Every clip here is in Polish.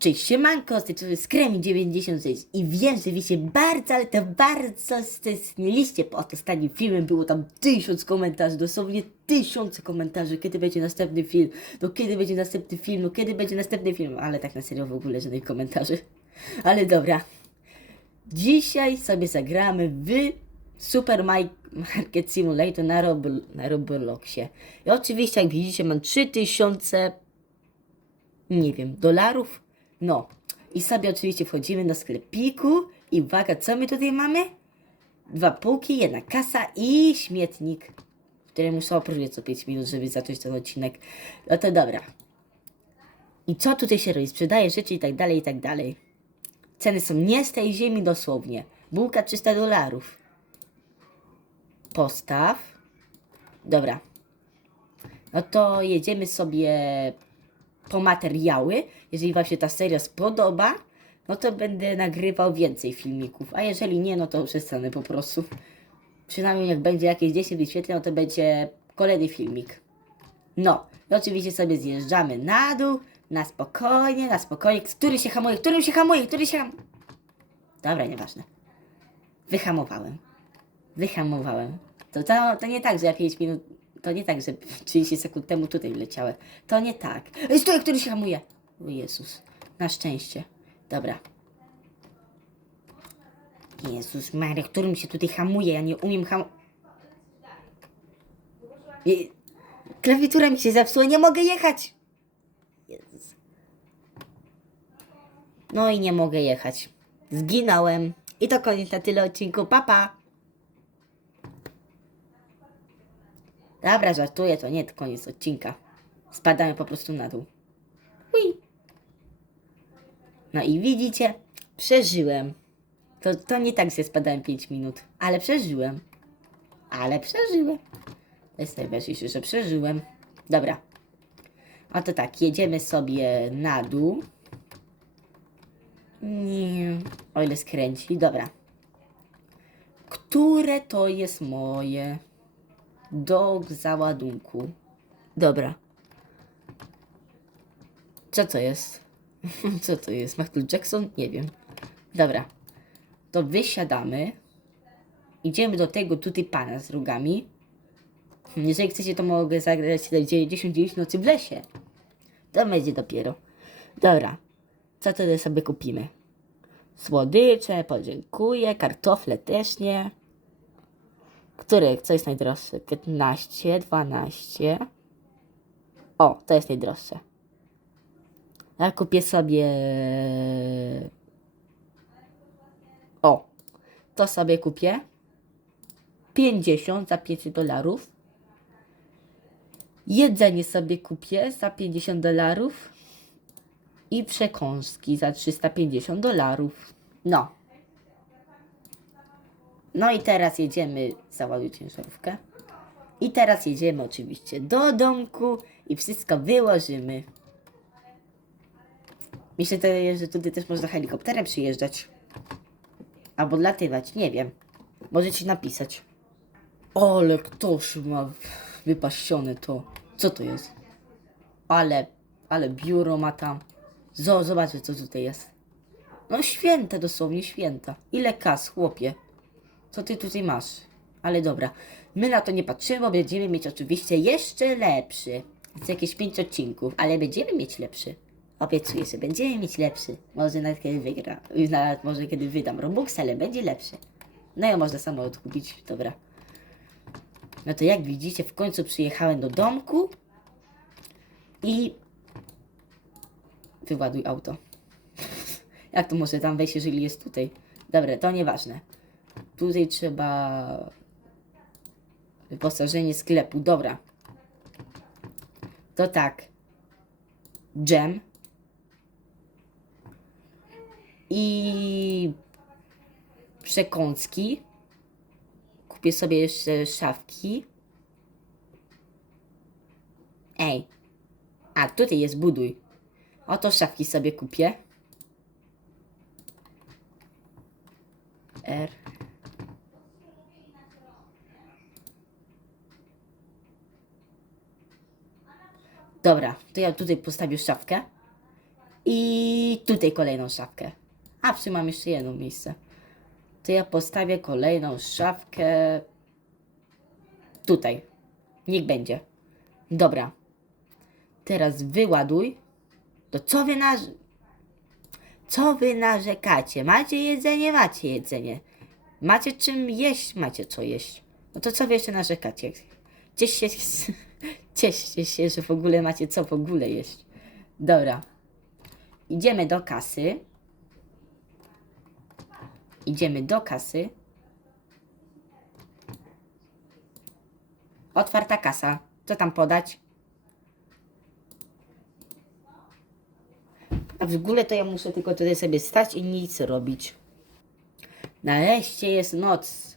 Cześć, siemanko, z tej strony Skremi96 i wiem, że wy się bardzo, ale to bardzo stęskniliście po ostatnim filmie, było tam tysiąc komentarzy, dosłownie tysiące komentarzy, kiedy będzie następny film, no kiedy będzie następny film, no kiedy będzie następny film, ale tak na serio w ogóle żadnych komentarzy, ale dobra. Dzisiaj sobie zagramy w Super Mi- Market Simulator na, Robl- na Robloxie. I oczywiście, jak widzicie, mam 3000 nie wiem, dolarów. No. I sobie oczywiście wchodzimy do sklepiku i uwaga, co my tutaj mamy? Dwa półki, jedna kasa i śmietnik, który muszę opróżnić co 5 minut, żeby zacząć ten odcinek. No to dobra. I co tutaj się robi? Sprzedaje rzeczy i tak dalej, i tak dalej. Ceny są nie z tej ziemi dosłownie. Bułka 300 dolarów. Postaw. Dobra. No to jedziemy sobie po materiały. Jeżeli Wam się ta seria spodoba, no to będę nagrywał więcej filmików. A jeżeli nie, no to przestanę po prostu. Przynajmniej jak będzie jakieś 10 wyświetleń, no to będzie kolejny filmik. No, i oczywiście sobie zjeżdżamy na dół, na spokojnie, na spokojnie. Który się hamuje, którym się hamuje, który się ham... Dobra, nieważne. Wyhamowałem. Wyhamowałem. To, to, to nie tak, że ja 5 minut. To nie tak, że 30 sekund temu tutaj leciałem. To nie tak. Stój, który się hamuje. O Jezus. Na szczęście. Dobra. Jezus Maria, którym się tutaj hamuje? Ja nie umiem ham... Klawiatura mi się zepsuła, nie mogę jechać. Jezus. No i nie mogę jechać. Zginąłem. I to koniec na tyle odcinku. Papa. Pa. Dobra, żartuję, to nie koniec odcinka. Spadamy po prostu na dół. Ui. No i widzicie, przeżyłem. To, to nie tak, że spadałem 5 minut, ale przeżyłem. Ale przeżyłem. To jest najważniejsze, że przeżyłem. Dobra. A to tak, jedziemy sobie na dół. Nie, o ile skręci. Dobra. Które to jest moje? Do załadunku. Dobra. Co to jest? Co to jest? Michael Jackson? Nie wiem. Dobra. To wysiadamy. Idziemy do tego tutaj pana z rogami. Jeżeli chcecie, to mogę zagrać 99 nocy w lesie. To będzie dopiero. Dobra. Co tutaj sobie kupimy? Słodycze, podziękuję. Kartofle też nie. Który? Co jest najdroższe? 15, 12. O, to jest najdroższe. Ja kupię sobie. O, to sobie kupię. 50 za 5 dolarów. Jedzenie sobie kupię za 50 dolarów. I przekąski za 350 dolarów. No. No i teraz jedziemy, załaduj ciężarówkę. I teraz jedziemy oczywiście do domku i wszystko wyłożymy. Myślę, że tutaj też można helikopterem przyjeżdżać. Albo latywać, nie wiem. Możecie napisać. Ale ktoś ma wypasione to. Co to jest? Ale, ale biuro ma tam. Zo, zobaczcie co tutaj jest. No święta dosłownie, święta. Ile kas, chłopie. Co ty tutaj masz? Ale dobra, my na to nie patrzymy, bo będziemy mieć oczywiście jeszcze lepszy. Z jakieś pięć odcinków, ale będziemy mieć lepszy. Obiecuję, że będziemy mieć lepszy. Może nawet kiedy wygra, nawet może kiedy wydam Robux, ale będzie lepszy. No i można samochód kupić, dobra. No to jak widzicie, w końcu przyjechałem do domku i wyładuj auto. jak to może tam wejść, jeżeli jest tutaj? Dobra, to nieważne. Tutaj trzeba wyposażenie sklepu. Dobra. To tak. Dżem. I przekąski. Kupię sobie jeszcze szafki. Ej. A, tutaj jest buduj. Oto szafki sobie kupię. R. Dobra, to ja tutaj postawię szafkę. I tutaj kolejną szafkę. A, przy mam jeszcze jedno miejsce. To ja postawię kolejną szafkę tutaj. Niech będzie. Dobra. Teraz wyładuj. To co wy naż... Co wy narzekacie? Macie jedzenie? Macie jedzenie. Macie czym jeść? Macie co jeść. No to co wy jeszcze narzekacie? Cieszcie się, cieszcie się, że w ogóle macie co w ogóle jeść. Dobra. Idziemy do kasy. Idziemy do kasy. Otwarta kasa. Co tam podać? A w ogóle to ja muszę tylko tutaj sobie stać i nic robić. Nareszcie jest noc.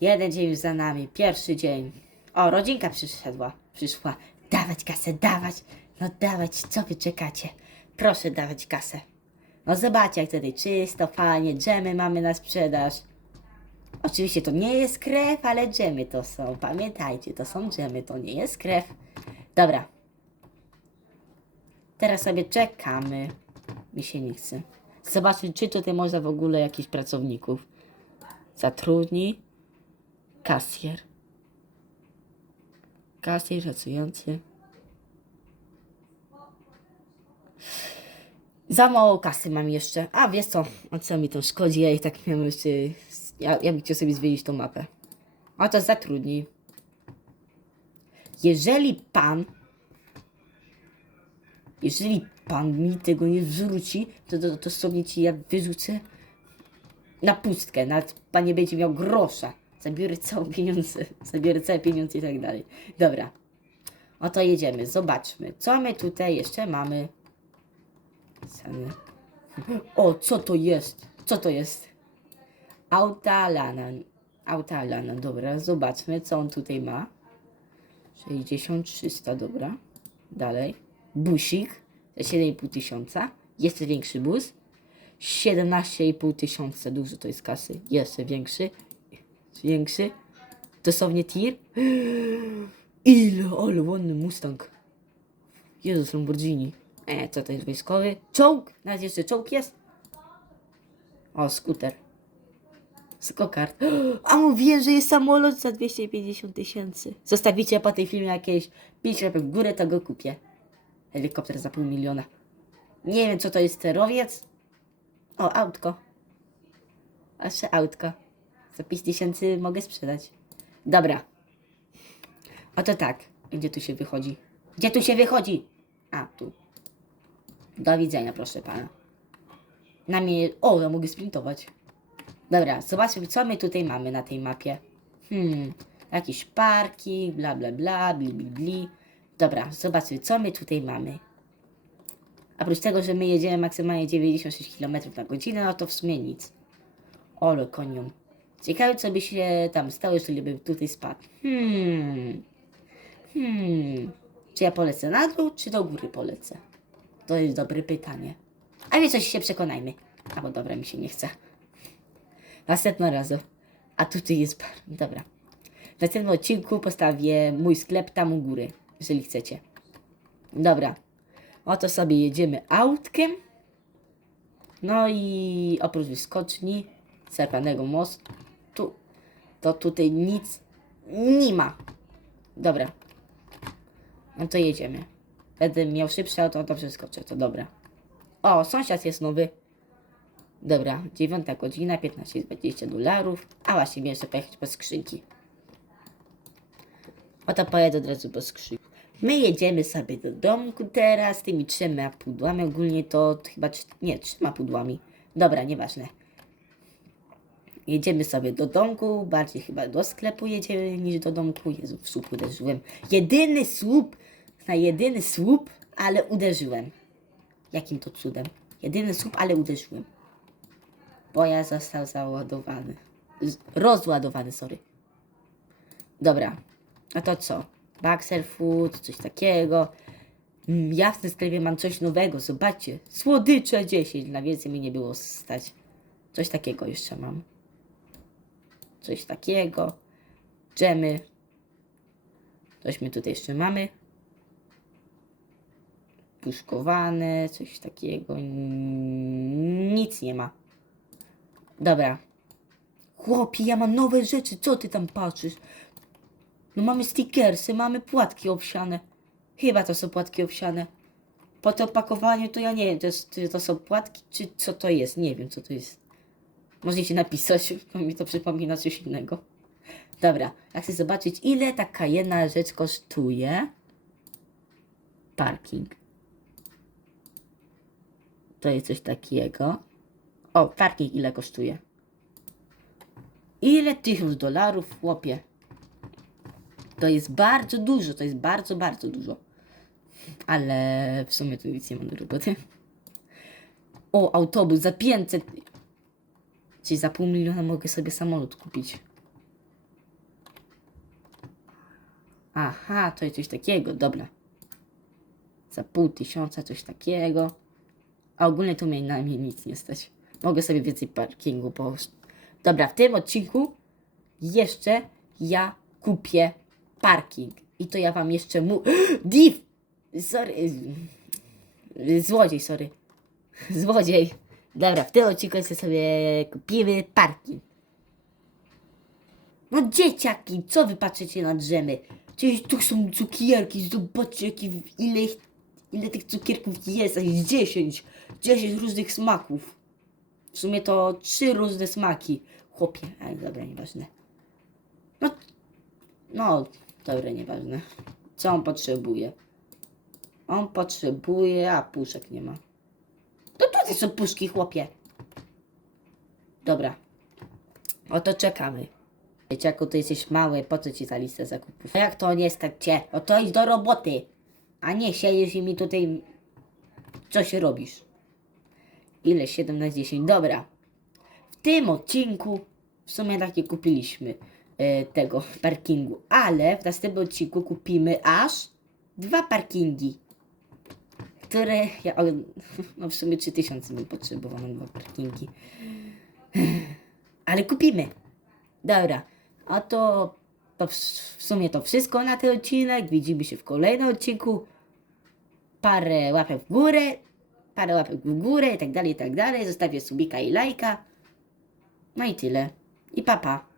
Jeden dzień za nami, pierwszy dzień. O, rodzinka przyszedła, przyszła. Dawać kasę, dawać. No dawać, co wy czekacie? Proszę dawać kasę. No zobaczcie, jak tutaj czysto, fajnie, dżemy mamy na sprzedaż. Oczywiście to nie jest krew, ale dżemy to są. Pamiętajcie, to są dżemy, to nie jest krew. Dobra. Teraz sobie czekamy. Mi się nie chce. Zobaczyć, czy tutaj można w ogóle jakichś pracowników. Zatrudnij. Kasjer. Kasjer pracujący. Za mało kasy mam jeszcze. A wiesz co? A co mi to szkodzi? Ja i tak miałem jeszcze. Ja, ja bym chciał sobie zwiedzić tą mapę. A to zatrudnij. Jeżeli pan. Jeżeli pan mi tego nie zwróci, to, to, to sobie ci ja wyrzucę na pustkę. Nawet pan nie będzie miał grosza. Zabiorę całe pieniądze. Zabiorę całe pieniądze i tak dalej. Dobra. Oto jedziemy. Zobaczmy. Co my tutaj jeszcze mamy? Same. O, co to jest? Co to jest? Auta Lana. Auta Lana, dobra. Zobaczmy, co on tutaj ma. 60, 300, dobra. Dalej. Busik. Za 7,5 tysiąca. Jeszcze większy bus. 17,5 tysiąca. Dużo to jest kasy. Jeszcze większy. Większy. Dosłownie tir. Ile? Ale ładny Mustang. Jezus, Lamborghini. E, co to jest wojskowy? Czołg! Nawet jeszcze czołg jest. O, skuter. Skokart. A mówiłem, że jest samolot za 250 tysięcy. Zostawicie po tej filmie jakieś 5 łapek w górę, to go kupię. Helikopter za pół miliona. Nie wiem, co to jest sterowiec. O, autko. A Jeszcze autko. Za 5 tysięcy mogę sprzedać. Dobra. Oto tak. Gdzie tu się wychodzi? Gdzie tu się wychodzi? A, tu. Do widzenia, proszę pana. Na mnie. O, ja mogę sprintować. Dobra, zobaczmy, co my tutaj mamy na tej mapie. Hmm, jakiś parki, bla bla bla, bli bli bli. Dobra, zobaczmy, co my tutaj mamy. Oprócz tego, że my jedziemy maksymalnie 96 km na godzinę, no to w sumie nic. Olo konią. Ciekawe, co by się tam stało, jeżeli bym tutaj spadł. Hmm. Hmm. Czy ja polecę na dół, czy do góry polecę? To jest dobre pytanie. A więc coś się przekonajmy. Albo dobra, mi się nie chce. Następnym razem. A tutaj jest. Dobra. W następnym odcinku postawię mój sklep tam u góry, jeżeli chcecie. Dobra. Oto sobie jedziemy autkiem. No i oprócz wyskoczni, serpanego mostu, to tutaj nic nie ma. Dobra. No to jedziemy. Będę miał szybsze auto, to przeskoczę, to dobra. O, sąsiad jest nowy. Dobra, dziewiąta godzina, 15-20 dolarów. A właśnie, miałem jeszcze pojechać po skrzynki. Oto pojedę od razu po skrzynki. My jedziemy sobie do domku teraz, tymi trzema pudłami. Ogólnie to, chyba, nie, trzema pudłami. Dobra, nieważne. Jedziemy sobie do domku, bardziej chyba do sklepu jedziemy niż do domku. Jezu, w słup uderzyłem. Jedyny słup, na jedyny słup, ale uderzyłem. Jakim to cudem? Jedyny słup, ale uderzyłem. Pojazd został załadowany. Rozładowany, sorry. Dobra, a to co? Baxter Food, coś takiego. Mm, ja w tym sklepie mam coś nowego, zobaczcie. Słodycze 10, na więcej mi nie było stać. Coś takiego jeszcze mam. Coś takiego. Dżemy. Coś my tutaj jeszcze mamy. puszkowane, coś takiego. Nic nie ma. Dobra. Chłopie, ja mam nowe rzeczy, co ty tam patrzysz? No mamy stickersy, mamy płatki owsiane. Chyba to są płatki owsiane. Po to opakowaniu to ja nie wiem, to, jest, to są płatki, czy co to jest. Nie wiem, co to jest. Możecie napisać, bo mi to przypomina coś innego. Dobra, ja chcę zobaczyć, ile taka jedna rzecz kosztuje. Parking. To jest coś takiego. O, parking ile kosztuje? Ile tysiąc dolarów, chłopie? To jest bardzo dużo, to jest bardzo, bardzo dużo. Ale w sumie tu nic nie mam do roboty. O, autobus za 500. Czyli za pół miliona mogę sobie samolot kupić. Aha, to jest coś takiego, dobra. Za pół tysiąca coś takiego. A ogólnie to mnie na mnie nic nie stać. Mogę sobie więcej parkingu po... Dobra, w tym odcinku jeszcze ja kupię parking. I to ja wam jeszcze mu... Div! Sorry. Złodziej, sorry. Złodziej. Dobra, w tym odcinku sobie kupimy parking. No dzieciaki, co wy patrzycie na drzemy? Przecież tu są cukierki, zobaczcie jakie, ile, ile tych cukierków jest, a jest 10. 10 różnych smaków. W sumie to trzy różne smaki. Chłopie, ale dobra, nieważne. No, no, dobra, nieważne. Co on potrzebuje? On potrzebuje, a puszek nie ma. Są puszki, chłopie. Dobra. Oto czekamy. Dzieciaku, ty jesteś mały, po co ci ta lista zakupów? A jak to nie stać cię? No to idź do roboty. A nie siedzisz i mi tutaj coś robisz. Ile? 7 na 10. Dobra. W tym odcinku w sumie tak nie kupiliśmy e, tego parkingu, ale w następnym odcinku kupimy aż dwa parkingi, które ja, no w sumie 3000 bym potrzebował na dwa parkingi. Ale kupimy. Dobra, a to, to w, w sumie to wszystko na ten odcinek. Widzimy się w kolejnym odcinku. Parę łapek w górę, parę łapek w górę i tak dalej, i tak dalej. Zostawię subika i lajka. No i tyle. I papa.